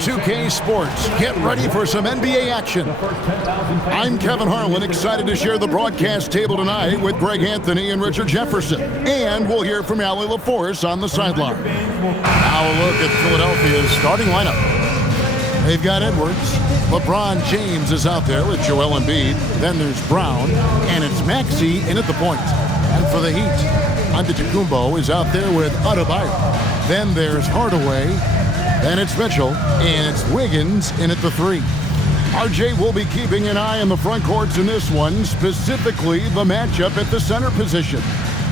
2K Sports. Get ready for some NBA action. I'm Kevin Harlan, excited to share the broadcast table tonight with Greg Anthony and Richard Jefferson. And we'll hear from Allie LaForce on the sideline. Now a look at Philadelphia's starting lineup. They've got Edwards. LeBron James is out there with Joel Embiid. Then there's Brown, and it's Maxey in at the point. And for the Heat, Antetokounmpo is out there with Adebayo. Then there's Hardaway. Then it's Mitchell, and it's Wiggins in at the 3. RJ will be keeping an eye on the front courts in this one, specifically the matchup at the center position.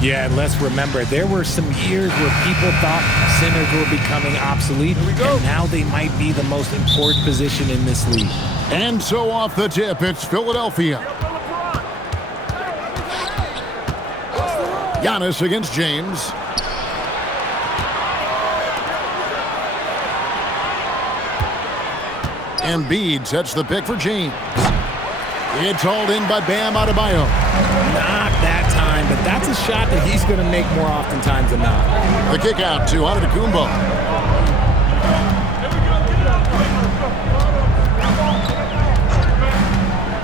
Yeah, and let's remember, there were some years where people thought centers were becoming obsolete, and now they might be the most important position in this league. And so off the tip, it's Philadelphia. Giannis against James. Embiid sets the pick for James. It's hauled in by Bam Adebayo. Not that time, but that's a shot that he's going to make more oftentimes than not. The kick out to Antetokounmpo.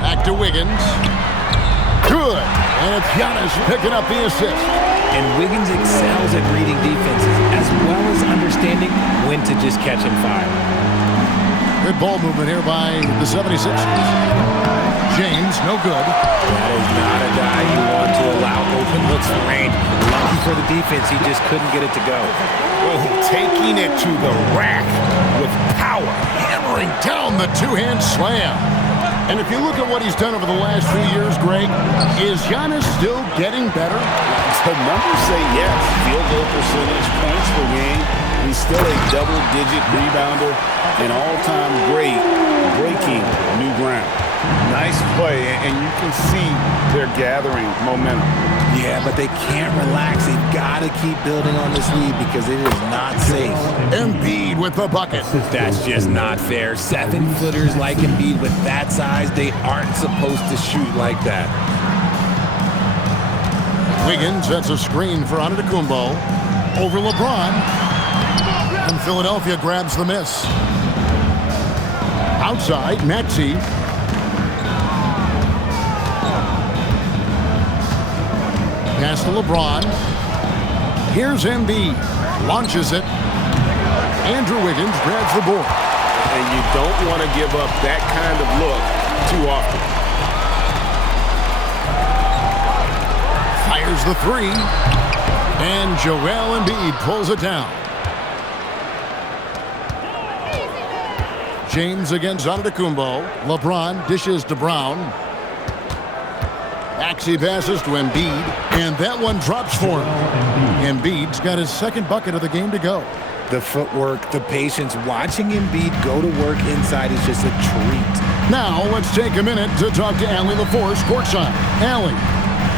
Back to Wiggins. Good. And it's Giannis picking up the assist. And Wiggins excels at reading defenses, as well as understanding when to just catch and fire. Good ball movement here by the 76ers. James, no good. That is not a guy you want to allow open looks for range. Lucky for the defense, he just couldn't get it to go. Oh, taking it to the rack with power. Hammering down the two-hand slam. And if you look at what he's done over the last few years, Greg, is Giannis still getting better? The numbers say yes. Field goal percentage, points per game. He's still a double-digit rebounder, an all-time great, breaking new ground. Nice play, and you can see they're gathering momentum. Yeah, but they can't relax. They've got to keep building on this lead because it is not safe. Embiid with the bucket. That's just not fair. 7-footers like Embiid with that size, they aren't supposed to shoot like that. Wiggins sets a screen for Antetokounmpo over LeBron. And Philadelphia grabs the miss. Outside, Maxey. Pass to LeBron. Here's Embiid. Launches it. Andrew Wiggins grabs the board. And you don't want to give up that kind of look too often. Fires the 3. And Joel Embiid pulls it down. James against Antetokounmpo. LeBron dishes to Brown. Maxey passes to Embiid, and that one drops for him. Embiid's got his second bucket of the game to go. The footwork, the patience, watching Embiid go to work inside is just a treat. Now let's take a minute to talk to Allie LaForce courtside. Allie.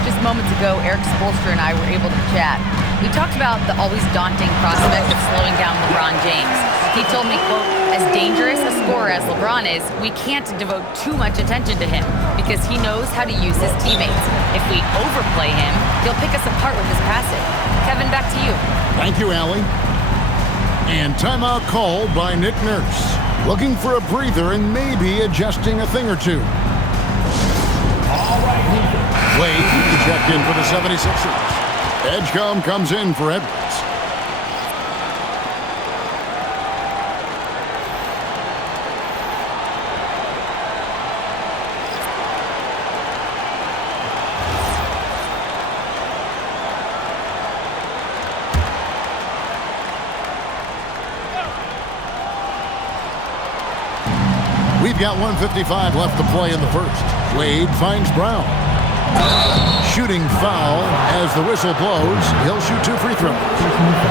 Just moments ago, Eric Spoelstra and I were able to chat. We talked about the always daunting prospect of slowing down LeBron James. He told me, quote, as dangerous a scorer as LeBron is, we can't devote too much attention to him because he knows how to use his teammates. If we overplay him, he'll pick us apart with his passing. Kevin, back to you. Thank you, Allie. And timeout called by Nick Nurse. Looking for a breather and maybe adjusting a thing or two. Wade checked in for the 76ers. Edgecombe comes in for Edwards. We've got 1:55 left to play in the first. Wade finds Brown. Shooting foul as the whistle blows. He'll shoot 2 free throws.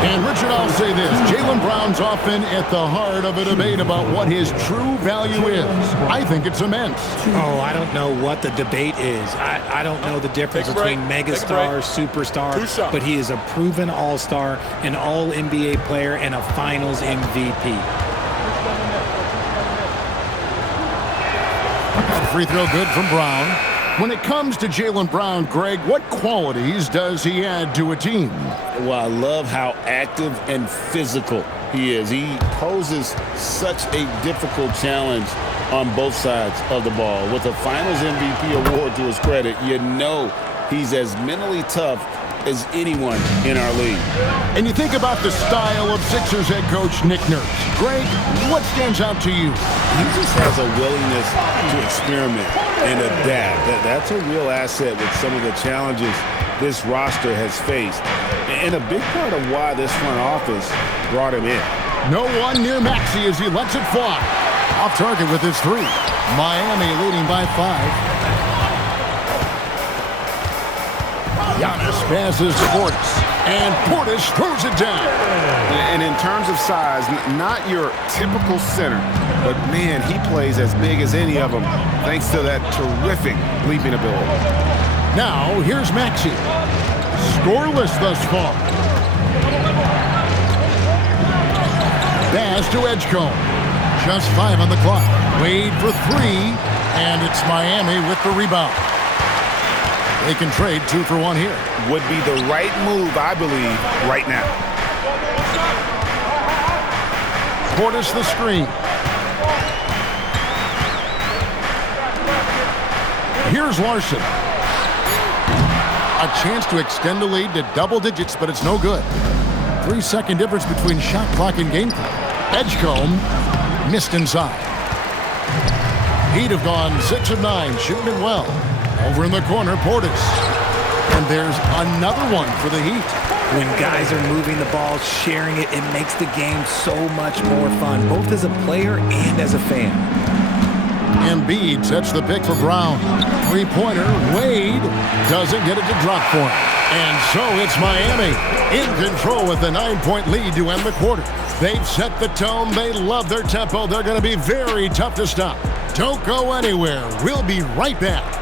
And Richard, I'll say this. Jaylen Brown's often at the heart of a debate about what his true value is. I think it's immense. Oh, I don't know what the debate is. I don't know the difference between megastar, superstar, but he is a proven all-star, an all-NBA player, and a finals MVP. Free throw good from Brown. When it comes to Jaylen Brown, Greg, what qualities does he add to a team? Well, I love how active and physical he is. He poses such a difficult challenge on both sides of the ball. With a Finals MVP award to his credit, you know he's as mentally tough as anyone in our league. And you think about the style of Sixers head coach Nick Nurse. Greg, what stands out to you? He just has a willingness to experiment and adapt. That's a real asset with some of the challenges this roster has faced. And a big part of why this front office brought him in. No one near Maxey as he lets it fly. Off target with his three. Miami leading by 5. Giannis passes to Portis, and Portis throws it down. And in terms of size, not your typical center, but man, he plays as big as any of them thanks to that terrific leaping ability. Now, here's Maxey. Scoreless thus far. Pass to Edgecombe. Just 5 on the clock. Wade for 3, and it's Miami with the rebound. They can trade 2 for 1 here. Would be the right move, I believe, right now. Portis the screen. Here's Larson. A chance to extend the lead to double digits, but it's no good. 3-second difference between shot clock and game clock. Edgecombe missed inside. Heat have gone 6 of 9, shooting it well. Over in the corner, Portis. And there's another one for the Heat. When guys are moving the ball, sharing it, it makes the game so much more fun, both as a player and as a fan. Embiid sets the pick for Brown. Three-pointer, Wade doesn't get it to drop for him. And so it's Miami in control with a 9-point lead to end the quarter. They've set the tone. They love their tempo. They're going to be very tough to stop. Don't go anywhere. We'll be right back.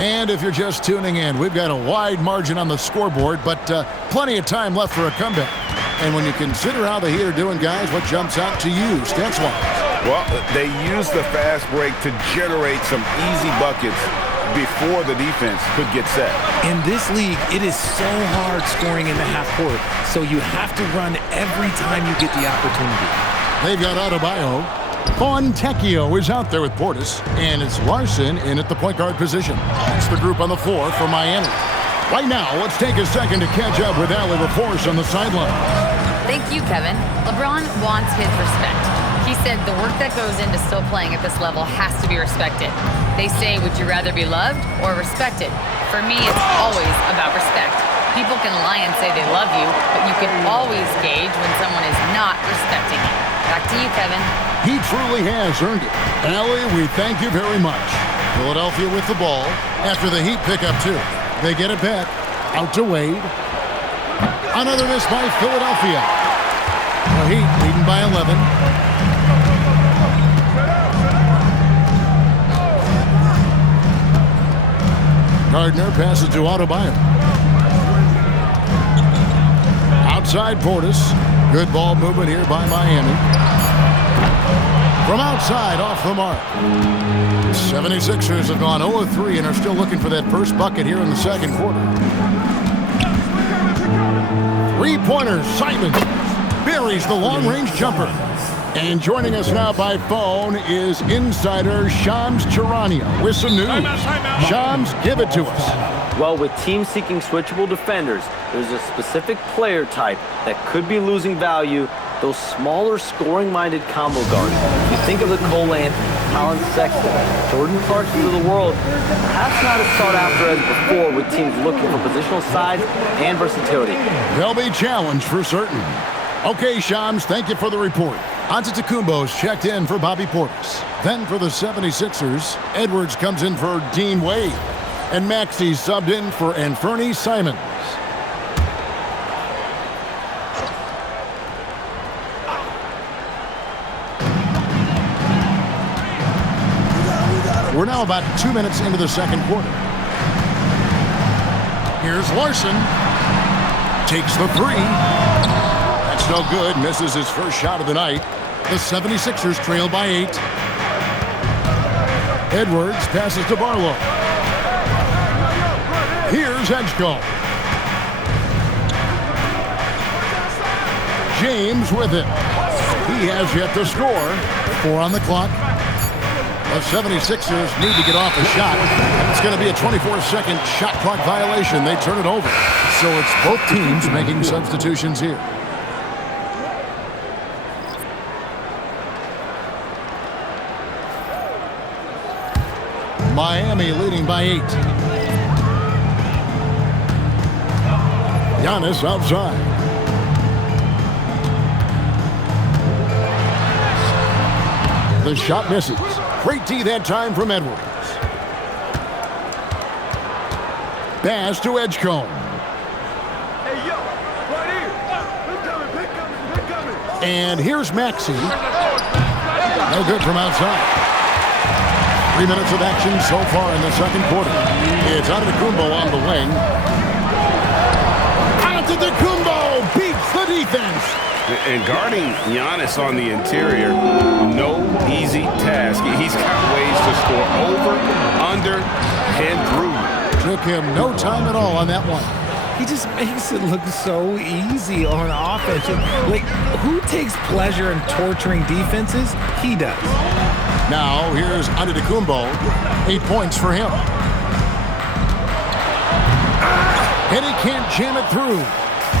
And if you're just tuning in, we've got a wide margin on the scoreboard, but plenty of time left for a comeback. And when you consider how the Heat are doing, guys, what jumps out to you, stats-wise? Well, they used the fast break to generate some easy buckets before the defense could get set. In this league, it is so hard scoring in the half court, so you have to run every time you get the opportunity. They've got Adebayo. Fontecchio is out there with Portis, and it's Larson in at the point guard position. That's the group on the floor for Miami. Right now, let's take a second to catch up with Allie LaForce on the sideline. Thank you, Kevin. LeBron wants his respect. He said the work that goes into still playing at this level has to be respected. They say, would you rather be loved or respected? For me, it's always about respect. People can lie and say they love you, but you can always gauge when someone is not respecting you. Back to you, Kevin. He truly has earned it. Allie, we thank you very much. Philadelphia with the ball after the Heat pick up 2. They get it back. Out to Wade. Another miss by Philadelphia. The Heat leading by 11. Gardner passes to Adebayo. Outside Portis. Good ball movement here by Miami. From outside, off the mark. 76ers have gone 0-3 and are still looking for that first bucket here in the second quarter. Three-pointer, Simon buries the long-range jumper. And joining us now by phone is insider Shams Charania with some news. Shams, give it to us. Well, with teams seeking switchable defenders, there's a specific player type that could be losing value, those smaller scoring-minded combo guards. You think of the Cole Anthony, Colin Sexton, Jordan Clarkson of the world, perhaps not as sought after as before with teams looking for positional size and versatility. They'll be challenged for certain. Okay, Shams, thank you for the report. Antetokounmpo's checked in for Bobby Portis. Then for the 76ers, Edwards comes in for Dean Wade. And Maxey subbed in for Anfernee Simons. now about 2 minutes into the second quarter. Here's Larson. Takes the three. That's no good. Misses his first shot of the night. The 76ers trail by 8. Edwards passes to Barlow. Here's Edgecombe. James with it. He has yet to score. 4 on the clock. The 76ers need to get off a shot. It's going to be a 24-second shot clock violation. They turn it over. So it's both teams making substitutions here. Miami leading by 8. Giannis outside. The shot misses. Great D that time from Edwards. Pass to Edgecombe. Hey, yo, right here. Pick coming. And here's Maxey. No good from outside. 3 minutes of action so far in the second quarter. It's Antetokounmpo on the wing. Antetokounmpo beats the defense. And guarding Giannis on the interior, no easy task. He's got ways to score over, under, and through. Took him no time at all on that one. He just makes it look so easy on offense. Like, who takes pleasure in torturing defenses? He does. Now, here's Antetokounmpo. 8 points for him. And he can't jam it through.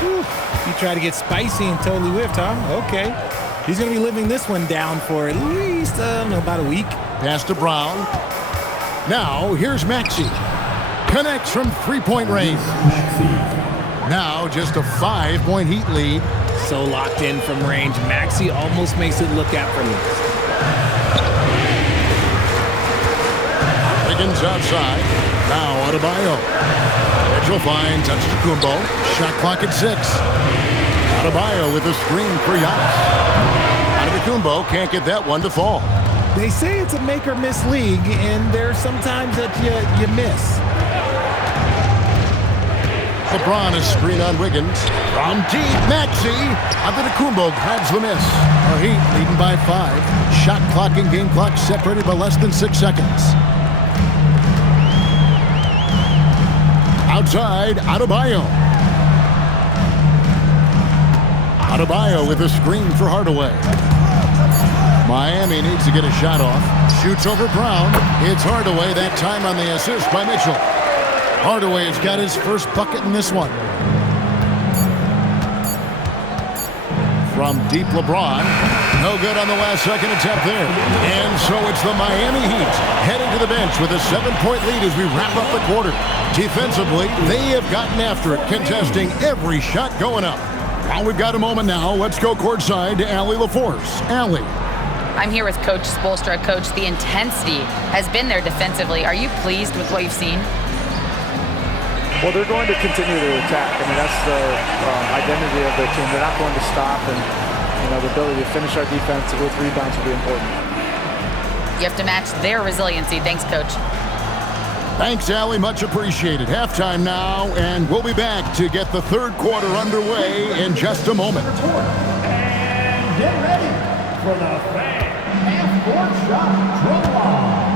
Whew. He tried to get spicy and totally whiffed, huh? Okay. He's going to be living this one down for at least, about a week. Pass to Brown. Now, here's Maxey. Connects from three-point range. Now, just a 5-point Heat lead. So locked in from range. Maxey almost makes it look effortless. Wiggins outside. Now, Adebayo. Mitchell finds Antetokounmpo. Shot clock at 6. Adebayo with a screen for Giannis. Antetokounmpo can't get that one to fall. They say it's a make-or-miss league, and there's sometimes that you miss. LeBron is screen on Wiggins. From deep, Maxey. Antetokounmpo grabs the miss. The Heat leading by 5. Shot clock and game clock separated by less than 6 seconds. Outside, Adebayo. Adebayo with a screen for Hardaway. Miami needs to get a shot off. Shoots over Brown. It's Hardaway, that time on the assist by Mitchell. Hardaway has got his first bucket in this one. From deep, LeBron. No good on the last second attempt there. And so it's the Miami Heat heading to the bench with a 7-point lead as we wrap up the quarter. Defensively, they have gotten after it, contesting every shot going up. Well, we've got a moment now. Let's go courtside to Allie LaForce. Allie. I'm here with Coach Spoelstra. Coach, the intensity has been there defensively. Are you pleased with what you've seen? Well, they're going to continue to attack. I mean, that's the identity of their team. They're not going to stop, and the ability to finish our defense with rebounds will be important. You have to match their resiliency. Thanks, Coach. Thanks, Allie. Much appreciated. Halftime now, and we'll be back to get the third quarter underway in just a moment. And get ready for the fan half-court shot draw.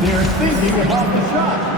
They're thinking about the shot.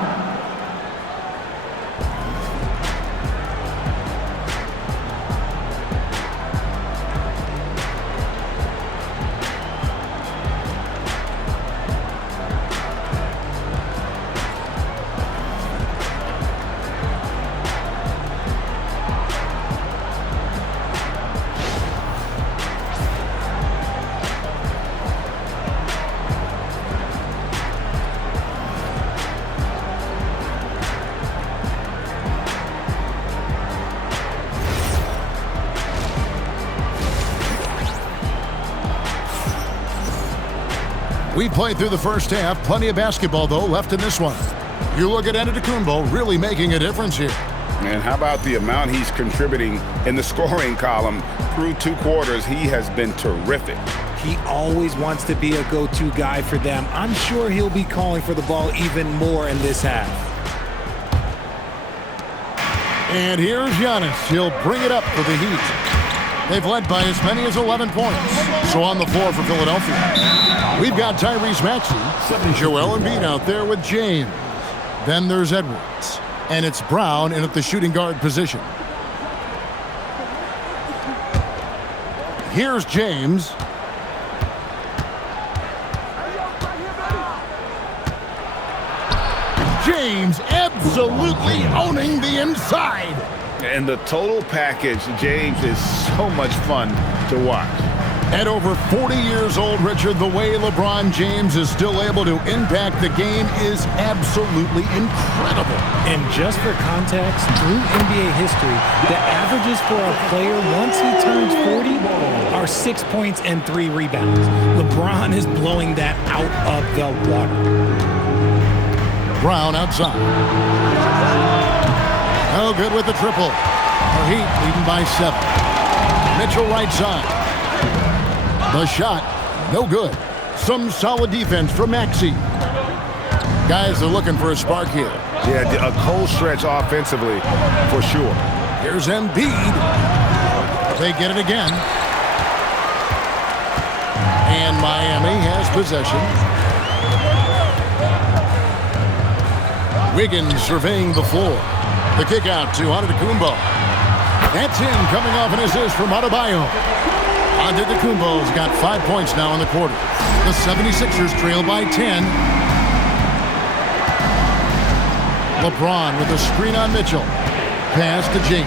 We played through the first half. Plenty of basketball, though, left in this one. You look at Antetokounmpo really making a difference here. And how about the amount he's contributing in the scoring column through 2 quarters? He has been terrific. He always wants to be a go-to guy for them. I'm sure he'll be calling for the ball even more in this half. And here's Giannis. He'll bring it up for the Heat. They've led by as many as 11 points. So on the floor for Philadelphia, we've got Tyrese Maxey, Joel Embiid out there with James. Then there's Edwards. And it's Brown in at the shooting guard position. Here's James. James absolutely owning the inside. And the total package, James, is so much fun to watch. At over 40 years old, Richard, the way LeBron James is still able to impact the game is absolutely incredible. And just for context, through NBA history, the averages for a player once he turns 40 are 6 points and 3 rebounds. LeBron is blowing that out of the water. Brown outside. No good with the triple. Our Heat leading by 7. Mitchell right side. The shot, no good. Some solid defense from Maxey. Guys are looking for a spark here. Yeah, a cold stretch offensively for sure. Here's Embiid. They get it again. And Miami has possession. Wiggins surveying the floor. The kick out to Antetokounmpo. That's in, coming off an assist from Adebayo. Antetokounmpo's got 5 points now in the quarter. The 76ers trail by 10. LeBron with a screen on Mitchell. Pass to James.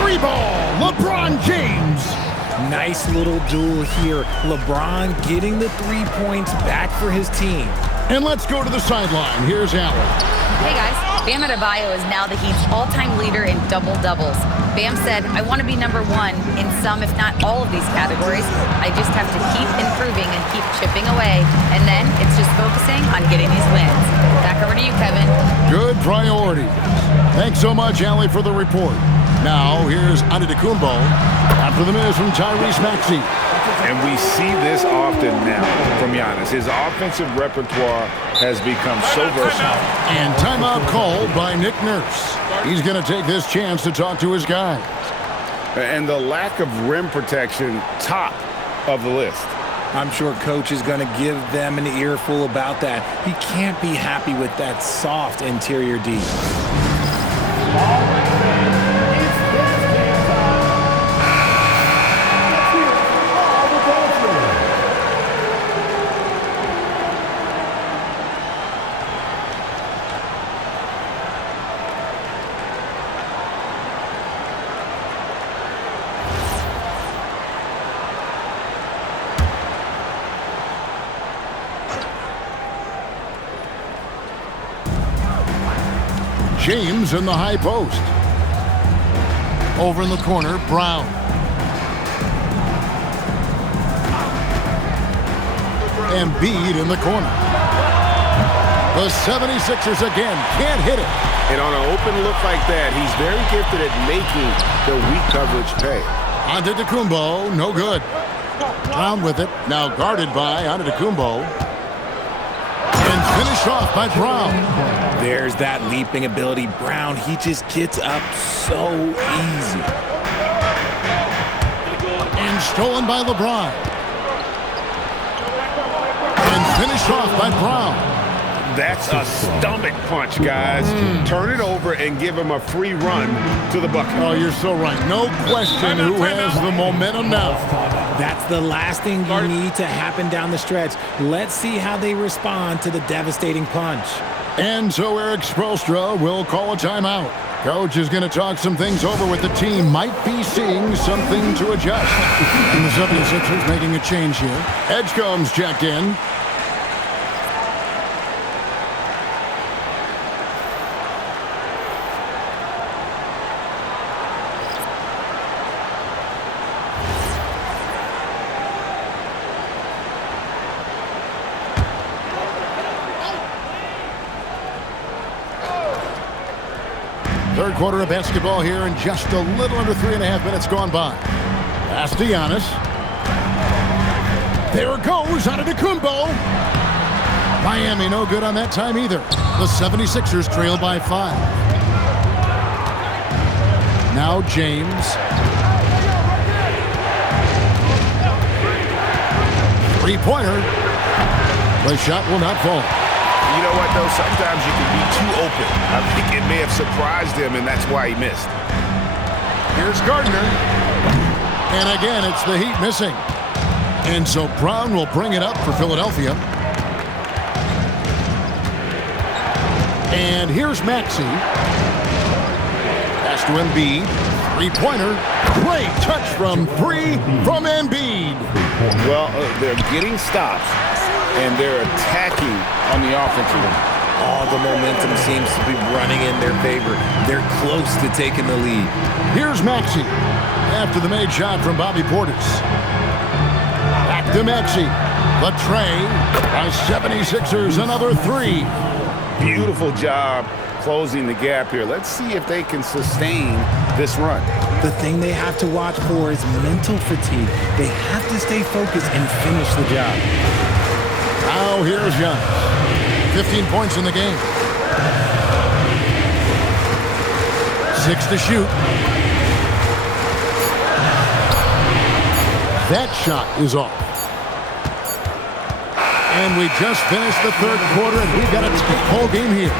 3 ball, LeBron James. Nice little duel here. LeBron getting the 3 points back for his team. And let's go to the sideline. Here's Allen. Hey guys, Bam Adebayo is now the Heat's all-time leader in double-doubles. Bam said, I want to be number 1 in some, if not all of these categories. I just have to keep improving and keep chipping away. And then it's just focusing on getting these wins. Back over to you, Kevin. Good priority. Thanks so much, Allie, for the report. Now, here's Antetokounmpo after the miss from Tyrese Maxey. And we see this often now from Giannis. His offensive repertoire has become so versatile. And timeout called by Nick Nurse. He's going to take this chance to talk to his guys. And the lack of rim protection, top of the list. I'm sure Coach is going to give them an earful about that. He can't be happy with that soft interior D. James in the high post. Over in the corner, Brown. Embiid in the corner. The 76ers again can't hit it. And on an open look like that, he's very gifted at making the weak coverage pay. Antetokounmpo, no good. Brown with it, now guarded by Antetokounmpo. And finished off by Brown. There's that leaping ability. Brown, he just gets up so easy. And stolen by LeBron. And finished off by Brown. That's a stomach punch, guys. Turn it over and give him a free run to the bucket. Oh, you're so right. No question who has the momentum now. That's the last thing you need to happen down the stretch. Let's see how they respond to the devastating punch. And so Eric Spoelstra will call a timeout. Coach is going to talk some things over with the team. Might be seeing something to adjust. And the 76ers making a change here. Edgecombe's checked in. Third quarter of basketball here, and just a little under 3.5 minutes gone by. Pass to Giannis. There it goes, out of Kumbo. Miami no good on that time either. The 76ers trail by 5. Now James. Three-pointer. The shot will not fall. You know what, though? Sometimes you can be too open. I think it may have surprised him, and that's why he missed. Here's Gardner. And again, it's the Heat missing. And so Brown will bring it up for Philadelphia. And here's Maxey. Pass to Embiid. Three-pointer. Great touch from 3 from Embiid. Well, they're getting stops, and they're attacking on the offensive end. All the momentum seems to be running in their favor. They're close to taking the lead. Here's Maxey. After the made shot from Bobby Portis. Back to Maxey. The tray. By 76ers, another 3. Beautiful job closing the gap here. Let's see if they can sustain this run. The thing they have to watch for is mental fatigue. They have to stay focused and finish the job. Now here's Giannis. 15 points in the game. 6 to shoot. That shot is off. And we just finished the third quarter, and we've got a tight ball game here.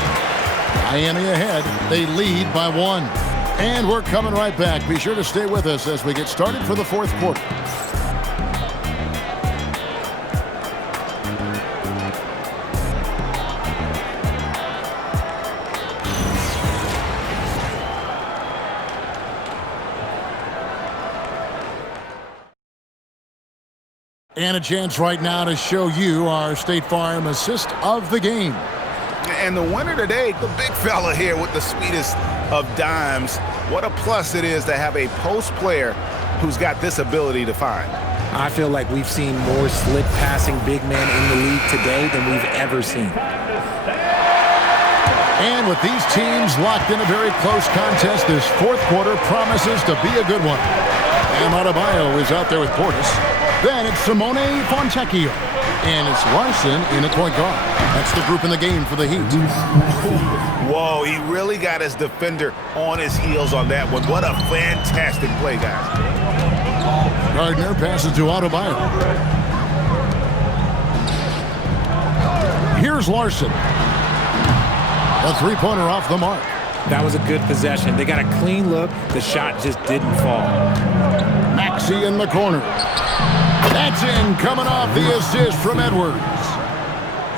Miami ahead. They lead by 1. And we're coming right back. Be sure to stay with us as we get started for the fourth quarter. And a chance right now to show you our State Farm assist of the game. And the winner today, the big fella here with the sweetest of dimes. What a plus it is to have a post player who's got this ability to find. I feel like we've seen more slip passing big men in the league today than we've ever seen. And with these teams locked in a very close contest, this fourth quarter promises to be a good one. And Adebayo is out there with Portis. Then it's Simone Fontecchio. And it's Larson in at point guard. That's the group in the game for the Heat. Whoa, he really got his defender on his heels on that one. What a fantastic play, guys. Gardner passes to Adebayo. Here's Larson. A three-pointer off the mark. That was a good possession. They got a clean look. The shot just didn't fall. Maxey in the corner. That's in, coming off the assist from Edwards.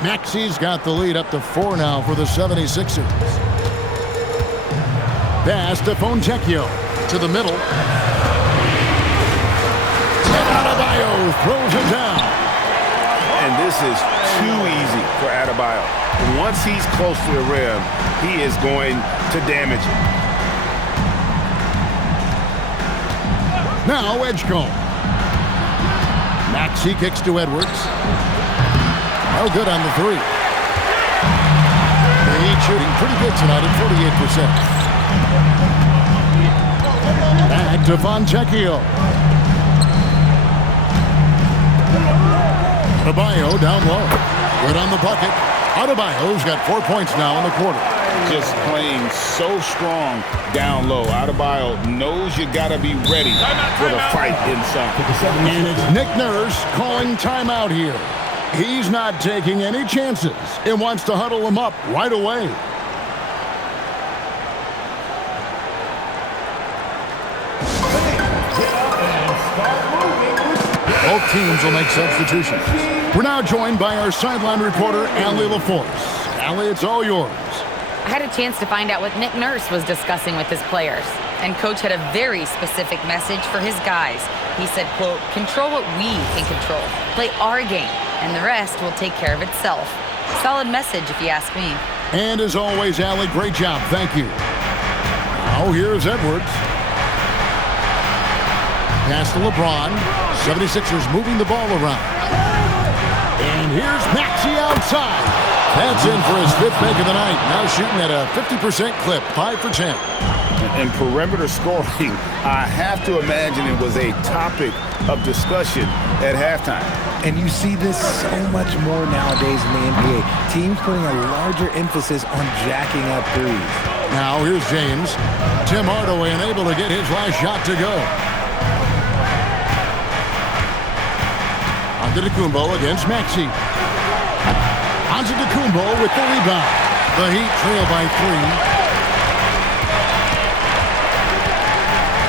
Maxey's got the lead up to 4 now for the 76ers. Pass to Fontecchio to the middle. And Adebayo throws it down. And this is too easy for Adebayo. Once he's close to the rim, he is going to damage it. Now Edgecombe. Maxey kicks to Edwards. No good on the 3. The Heat shooting pretty good tonight at 48%. Back to Fontecchio. Adebayo down low. Good on the bucket. Adebayo's got 4 points now in the quarter. Just playing so strong down low. Adebayo knows you got to be ready for the fight inside. And it's Nick Nurse calling timeout here. He's not taking any chances. He wants to huddle them up right away. Both teams will make substitutions. We're now joined by our sideline reporter, Allie LaForce. Allie, it's all yours. I had a chance to find out what Nick Nurse was discussing with his players. And Coach had a very specific message for his guys. He said, quote, control what we can control. Play our game, and the rest will take care of itself. Solid message, if you ask me. And as always, Allie, great job. Thank you. Now here's Edwards. Pass to LeBron. 76ers moving the ball around. And here's Maxey outside. That's in for his 5th make of the night. Now shooting at a 50% clip, 5 for 10. And perimeter scoring, I have to imagine it was a topic of discussion at halftime. And you see this so much more nowadays in the NBA. Teams putting a larger emphasis on jacking up threes. Now here's James. Tim Hardaway unable to get his last shot to go. Antetokounmpo against Maxey. Antetokounmpo with the rebound. The Heat trail by 3.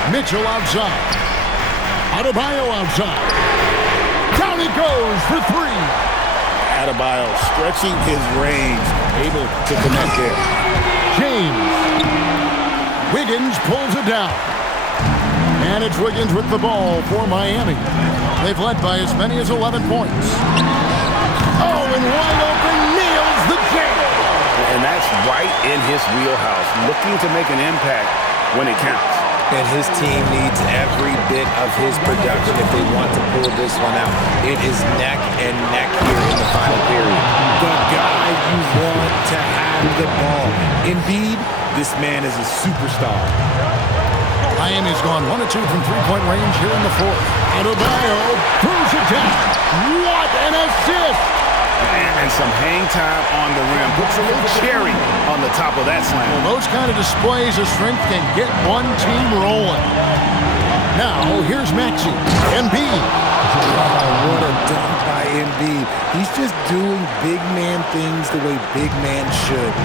Mitchell outside. Adebayo outside. Down he goes for 3. Adebayo stretching his range, able to connect there. James. Wiggins pulls it down. And it's Wiggins with the ball for Miami. They've led by as many as 11 points. Oh, and wide open, nails the jam. And that's right in his wheelhouse, looking to make an impact when it counts. And his team needs every bit of his production if they want to pull this one out. It is neck and neck here in the final period. The guy you want to have the ball. Embiid, this man is a superstar. Miami's gone 1 of 2 from three-point range here in the 4th. Adebayo throws it down. What an assist! And some hang time on the rim. Puts a little cherry on the top of that slam. Well, those kind of displays of strength can get one team rolling. Now, here's Maxey. Embiid. What a dunk by Embiid. He's just doing big man things the way big man should.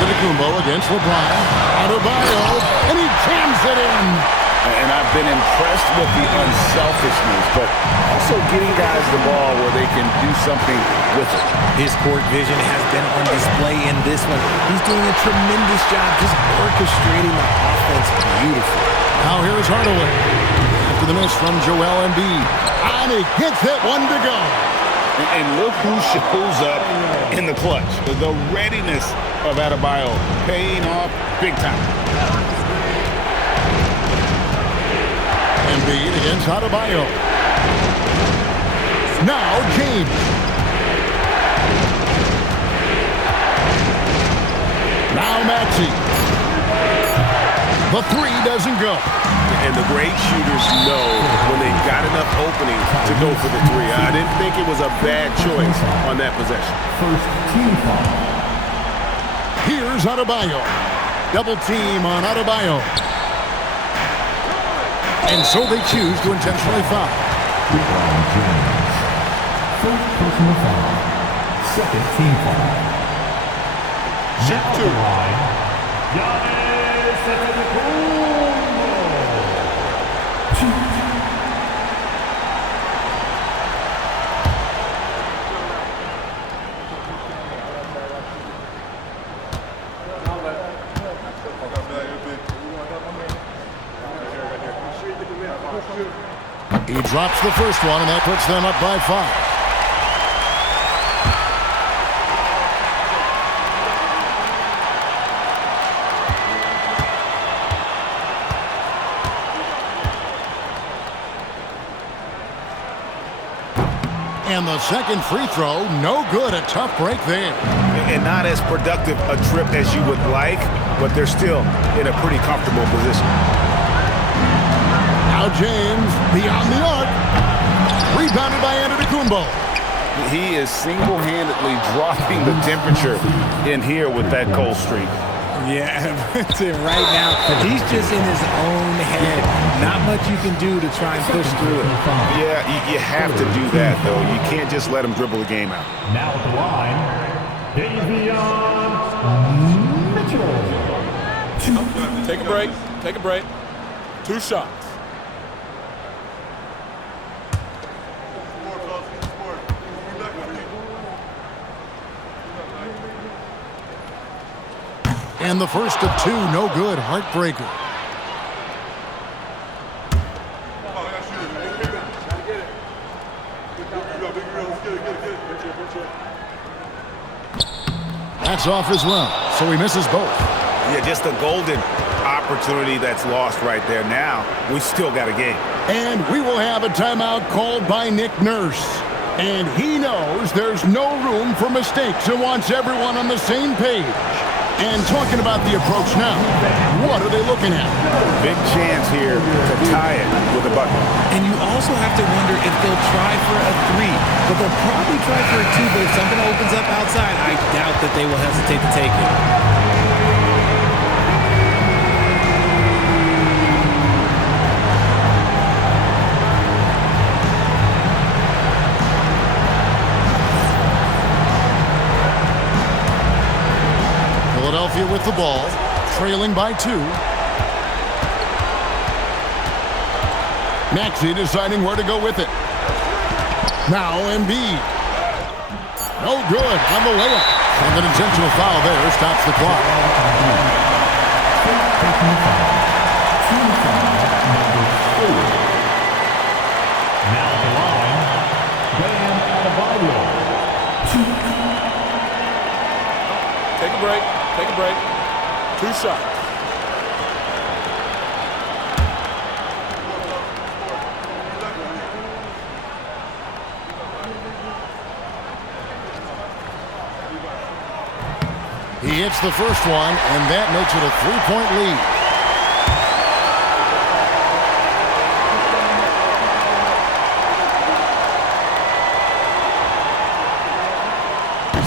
Antetokounmpo against LeBron. Adebayo, and he jams it in. And I've been impressed with the unselfishness, but also getting guys the ball where they can do something with it. His court vision has been on display in this one. He's doing a tremendous job just orchestrating the offense beautifully. Now here's Hardaway. After the miss from Joel Embiid. And he gets that one to go. And look who shows up in the clutch. The readiness of Adebayo paying off big time. Embiid against Adebayo. Now James. Now Maxey. The 3 doesn't go. And the great shooters know when they've got enough opening to go for the 3. I didn't think it was a bad choice on that possession. First team foul. Here's Adebayo. Double team on Adebayo. And so they choose to intentionally foul. LeBron James. First personal foul. Second team foul. Shoot 2. Giannis Antetokounmpo. 2. He drops the first one, and that puts them up by 5. And the second free throw, no good. A tough break there. And not as productive a trip as you would like, but they're still in a pretty comfortable position. Now James beyond the arc. Rebounded by Antetokounmpo. He is single-handedly dropping the temperature in here with that cold streak. Yeah, right now, he's just in his own head. Not much you can do to try and push through it. Yeah, you have to do that, though. You can't just let him dribble the game out. Now at the line, Davion Mitchell. Take a break. Take a break. 2 shots. And the first of 2, no good. Heartbreaker. That's off as well, so he misses both. Yeah, just a golden opportunity that's lost right there. Now, we still got a game. And we will have a timeout called by Nick Nurse. And he knows there's no room for mistakes and wants everyone on the same page. And talking about the approach now, what are they looking at? Big chance here to tie it with a bucket. And you also have to wonder if they'll try for a 3. But they'll probably try for a 2, but if something opens up outside, I doubt that they will hesitate to take it. Philadelphia with the ball, trailing by 2. Maxey deciding where to go with it. Now Embiid. No good on the layup. And an intentional foul there stops the clock. Now at the line, Bam Adebayo. Take a break. Take a break. 2 shots. He hits the first one, and that makes it a 3-point lead.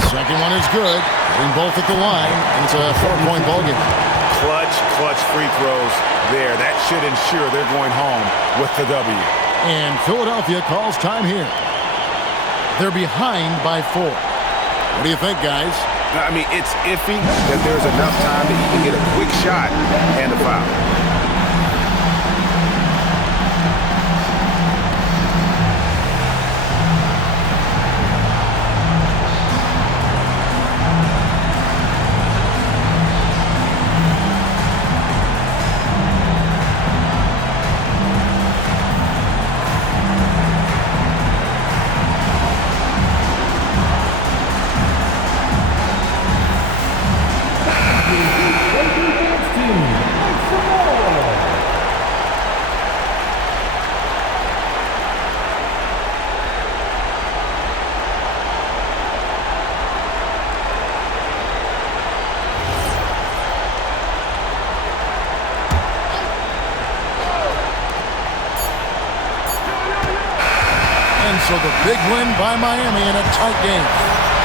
Second one is good. Getting both at the line. It's a 4-point ballgame. Clutch free throws there. That should ensure they're going home with the W. And Philadelphia calls time here. They're behind by 4. What do you think, guys? I mean, it's iffy that there's enough time that you can get a quick shot and a foul. So the big win by Miami in a tight game.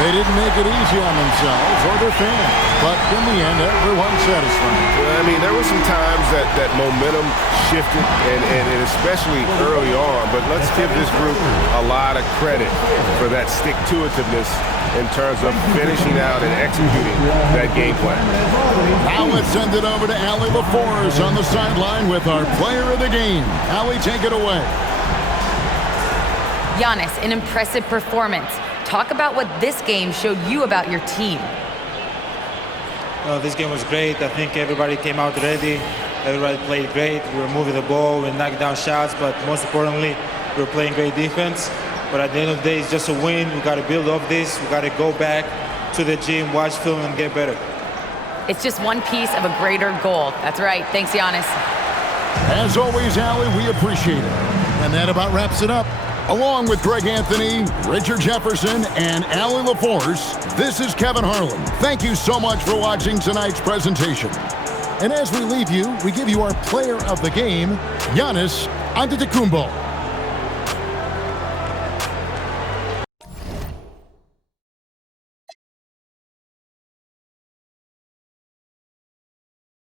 They didn't make it easy on themselves or their fans, but in the end, everyone's satisfied. I mean, there were some times that momentum shifted, and especially early on, but let's give this group a lot of credit for that stick-to-itiveness in terms of finishing out and executing that game plan. Now let's send it over to Allie LaForce on the sideline with our player of the game. Allie, take it away. Giannis, an impressive performance. Talk about what this game showed you about your team. This game was great. I think everybody came out ready. Everybody played great. We were moving the ball, we knocked down shots, but most importantly, we were playing great defense. But at the end of the day, it's just a win. We got to build off this. We got to go back to the gym, watch film, and get better. It's just one piece of a greater goal. That's right. Thanks, Giannis. As always, Allie, we appreciate it. And that about wraps it up. Along with Greg Anthony, Richard Jefferson, and Allie LaForce, this is Kevin Harlan. Thank you so much for watching tonight's presentation. And as we leave you, we give you our player of the game, Giannis Antetokounmpo.